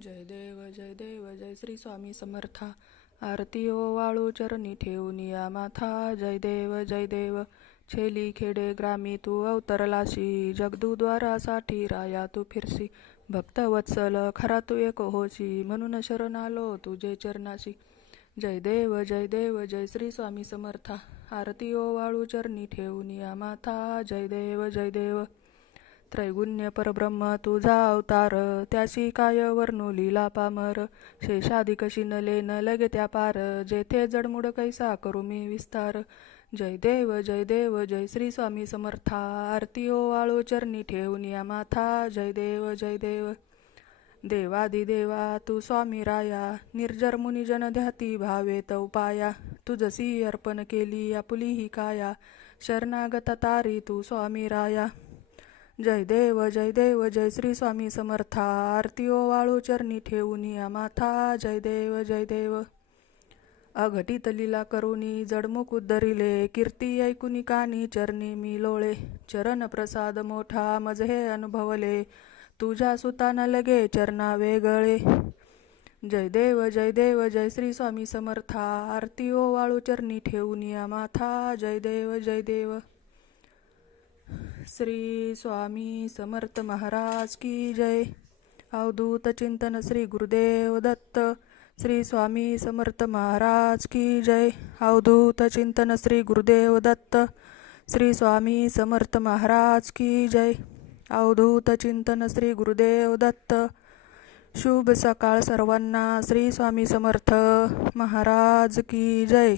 जय देव जय श्री स्वामी समर्था. आरती ओवाळू चरणी ठेवून या माथा. जय देव छेली खेडे ग्रामी तू अवतरलाशी. जगदूद्वारासाठी राया तू फिरसी. भक्त वत्सल खरा तू एक होशी. म्हणून शरण आलो तुझे चरणाशी. जय देव जय श्री स्वामी समर्था. आरती ओवाळू चरणी ठेवून या माथा. जय देव त्रैगुण्य परब्रह्म तुझा अवतार. त्याशी काय वर्णू लीला पामर. शेषाधिक शिनले न लगे त्या पार. जेथे जडमुड कैसा करू मी विस्तार. जय देव जय श्री स्वामी समर्था. आरती ओवाळू चरणी ठेवून या माथा. जय देव देवादिदेवा तू स्वामी राया. निर्जर मुनिजन ध्याती भावे तव पाया. तुझसी अर्पण केली आपुली ही काया. शरणागत तारी तू स्वामी राया. जय देव जय श्री स्वामी समर्था. आरती ओवाळू चरणी ठेवून या माथा. जय देव अघटित लीला करुणी जडमुख उद्धरिले. कीर्ती ऐकुनी कानी चरणी मी लोळे. चरण प्रसाद मोठा मज हे अनुभवले. तुझ्या सुताना लगे चरणा वेगळे. जय देव जय श्री स्वामी समर्था. आरती ओवाळू चरणी ठेवून या माथा. जय देव श्री स्वामी समर्थ महाराज की जय. अवधूत चिंतन श्री गुरुदेव दत्त. श्री स्वामी समर्थ महाराज की जय. अवधूत चिंतन श्री गुरुदेव दत्त. श्री स्वामी समर्थ महाराज की जय. अवधूत चिंतन श्री गुरुदेव दत्त. शुभ सकाळ सर्वांना. श्री स्वामी समर्थ महाराज की जय.